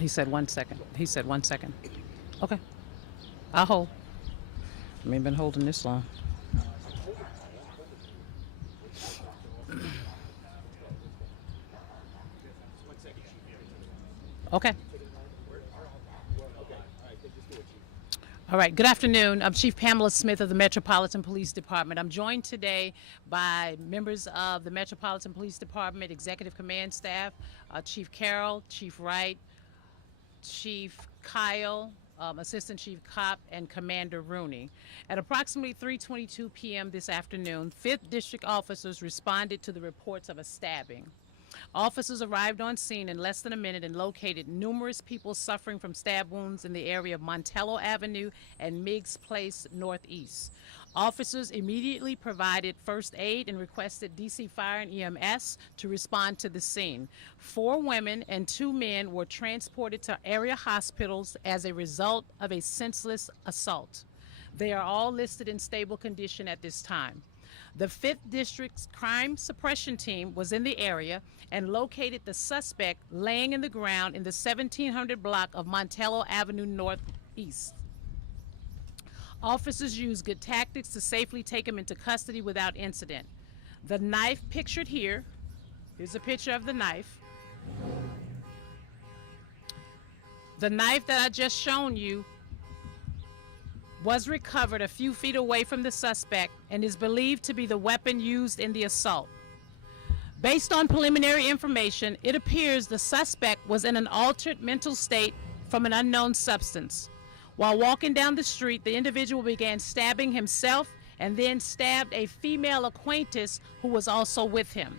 He said 1 second. He said 1 second. Okay, I'll hold. I ain't been holding this long. Okay. All right. Good afternoon. I'm Chief Pamela Smith of the Metropolitan Police Department. I'm joined today by members of the Metropolitan Police Department Executive Command Staff, Chief Carroll, Chief Wright, Chief Kyle, Assistant Chief Kopp, and Commander Rooney. At approximately 3:22 p.m. this afternoon, 5th District officers responded to the reports of a stabbing. Officers arrived on scene in less than a minute and located numerous people suffering from stab wounds in the area of Montello Avenue and Meigs Place Northeast. Officers immediately provided first aid and requested D.C. Fire and EMS to respond to the scene. 4 women and 2 men were transported to area hospitals as a result of a senseless assault. They are all listed in stable condition at this time. The 5th District's crime suppression team was in the area and located the suspect laying in the ground in the 1700 block of Montello Avenue Northeast. Officers used good tactics to safely take him into custody without incident. The knife pictured here, here's a picture of the knife. The knife that I just shown you was recovered a few feet away from the suspect and is believed to be the weapon used in the assault. Based on preliminary information, it appears the suspect was in an altered mental state from an unknown substance. While walking down the street, the individual began stabbing himself and then stabbed a female acquaintance who was also with him.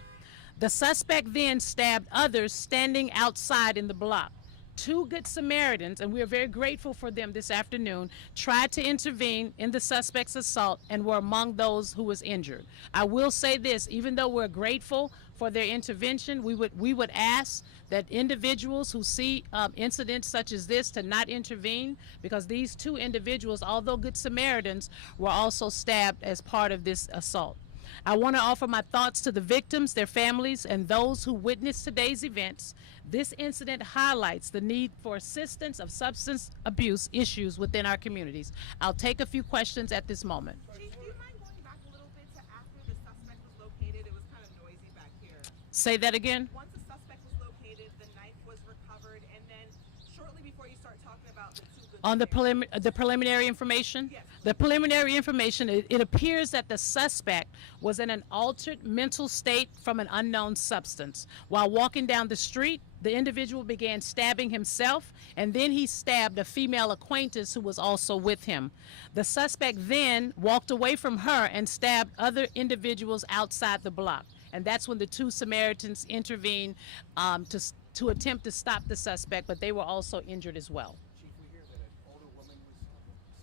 The suspect then stabbed others standing outside in the block. 2 Good Samaritans, and we are very grateful for them this afternoon, tried to intervene in the suspect's assault and were among those who was injured. I will say this, even though we're grateful for their intervention, we would ask that individuals who see incidents such as this to not intervene, because these 2 individuals, although Good Samaritans, were also stabbed as part of this assault. I want to offer my thoughts to the victims, their families, and those who witnessed today's events. This incident highlights the need for assistance of substance abuse issues within our communities. I'll take a few questions at this moment. Chief, do you mind going back a little bit to after the suspect was located? It was kind of noisy back here. Say that again? Once the suspect was located, the knife was recovered, and then shortly before you start talking about the 2 good On the preliminary information? Yes. The preliminary information, it appears that the suspect was in an altered mental state from an unknown substance. While walking down the street, the individual began stabbing himself, and then he stabbed a female acquaintance who was also with him. The suspect then walked away from her and stabbed other individuals outside the block. And that's when the 2 Samaritans intervened to attempt to stop the suspect, but they were also injured as well. Chief, we hear that an older woman was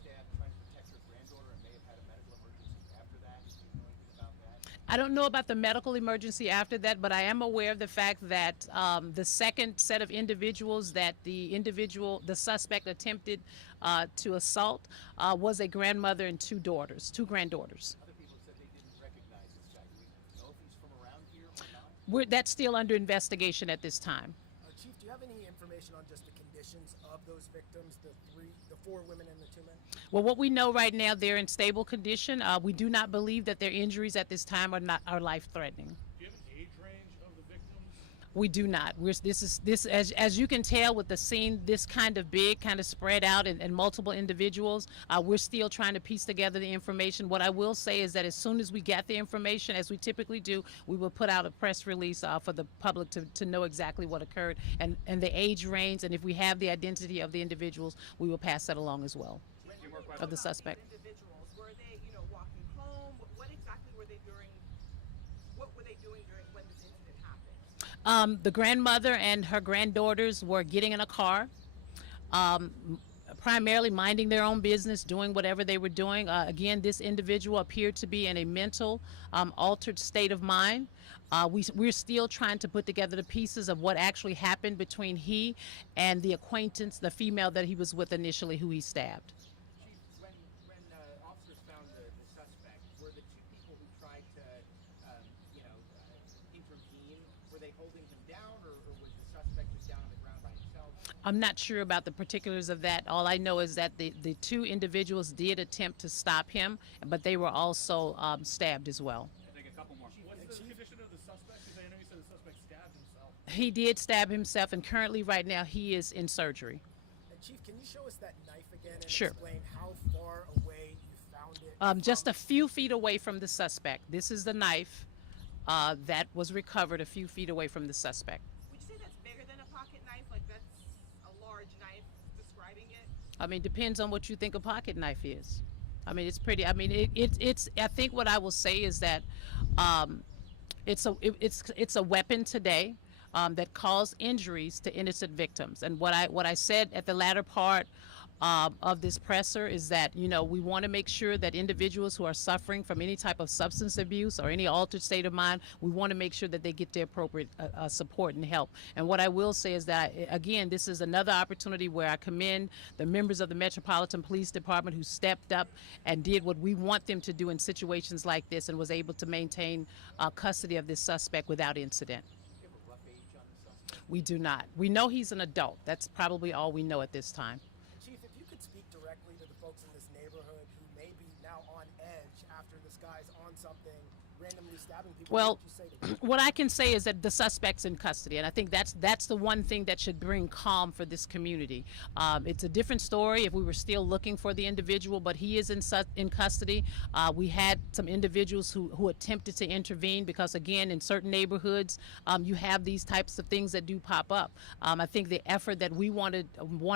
stabbed trying to protect her granddaughter and may have had a medical emergency after that. Do you know anything about that? I don't know about the medical emergency after that, but I am aware of the fact that the second set of individuals that the suspect attempted to assault was a grandmother and 2 granddaughters. Other people said they didn't recognize this guy. Do we know if he's from around here or not? That's still under investigation at this time. Chief, do you have any information on just the conditions of those victims, the 4 women and the 2 men? Well, what we know right now, they're in stable condition. We do not believe that their injuries at this time are life-threatening. Do you have an age range of the victims? We do not. As you can tell with the scene, this kind of big, kind of spread out and multiple individuals. We're still trying to piece together the information. What I will say is that as soon as we get the information, as we typically do, we will put out a press release for the public to know exactly what occurred and the age range. And if we have the identity of the individuals, we will pass that along as well. Of the suspect. Individuals, were they, walking home? What exactly were they doing? What were they doing during when this incident happened? The grandmother and her granddaughters were getting in a car, primarily minding their own business, doing whatever they were doing. Again, this individual appeared to be in a mental, altered state of mind. We're still trying to put together the pieces of what actually happened between he and the acquaintance, the female that he was with initially, who he stabbed. Chief, when officers found the suspect, were the 2 people who tried to, intervene, were they holding him down, or was the suspect just down on the ground by himself? I'm not sure about the particulars of that. All I know is that the two individuals did attempt to stop him, but they were also stabbed as well. I think a couple more. What's the condition of the suspect? Because I know you said the suspect stabbed himself. He did stab himself, and currently, right now, he is in surgery. And Chief, can you show us that knife again and Sure. explain how far away you found it? Just a few feet away from the suspect. This is the knife that was recovered a few feet away from the suspect. Would you say that's bigger than a pocket knife? Like that's a large knife describing it? I mean, depends on what you think a pocket knife is. I mean, it's pretty. I mean, it's. I think what I will say is that it's a weapon today that caused injuries to innocent victims. And what I said at the latter part of this presser is that, you know, we want to make sure that individuals who are suffering from any type of substance abuse or any altered state of mind, we want to make sure that they get the appropriate support and help. And what I will say is that, again, this is another opportunity where I commend the members of the Metropolitan Police Department who stepped up and did what we want them to do in situations like this and was able to maintain custody of this suspect without incident. Do you have a rough age on the suspect? We do not. We know he's an adult. That's probably all we know at this time. Chief, if you could speak directly to the folks in this neighborhood who may be now on edge after this guy's on something, randomly stabbing people, Well, what would you say to them? what I can say is that the suspect's in custody, and I think that's the one thing that should bring calm for this community. It's a different story if we were still looking for the individual, but he is in custody. We had some individuals who attempted to intervene because, again, in certain neighborhoods, you have these types of things that do pop up. I think the effort that we want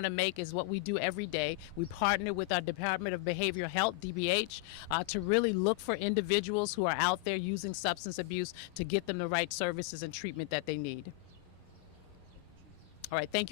to make is what we do every day. We partner with our Department of Behavioral Health, DBH, to really look for individuals who are out there using substance abuse to get them the right services and treatment that they need. All right, thank you.